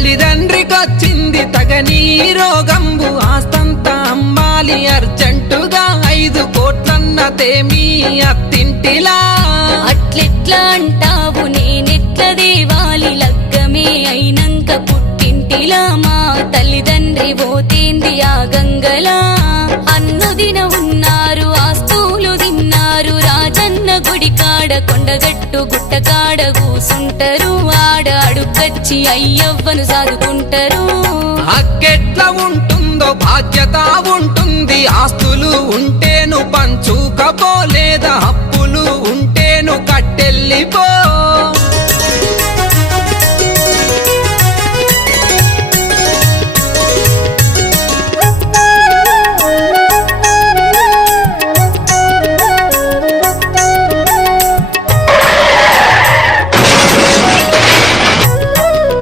తల్లిదండ్రికొచ్చింది తగని రోగంబు ఆస్తంతా అమ్మాలి అర్జెంటుగా 5 కోట్లన్న తేమీ అత్తింటిలా. అట్లెట్లా అంటావు నేనెట్ల దేవాలి లగ్గమే అయినంక పుట్టింటిలా మా తల్లిదండ్రి పోతేంది ఆ గంగలా. అన్నుదిన ఉన్నారు ఆస్తులు తిన్నారు రాజన్న గుడికాడ కొండగట్టు గుట్టకాడ కూసుంటరు ఆడ అడుగచ్చి అయ్యవ్వను సాదుకుంటరు. అక్కెట్ల ఉంటుందో బాధ్యత ఉంటుంది ఆస్తులు ఉంటేను పంచుకపోలేదా అప్పులు ఉంటేను కట్టెళ్ళిపో.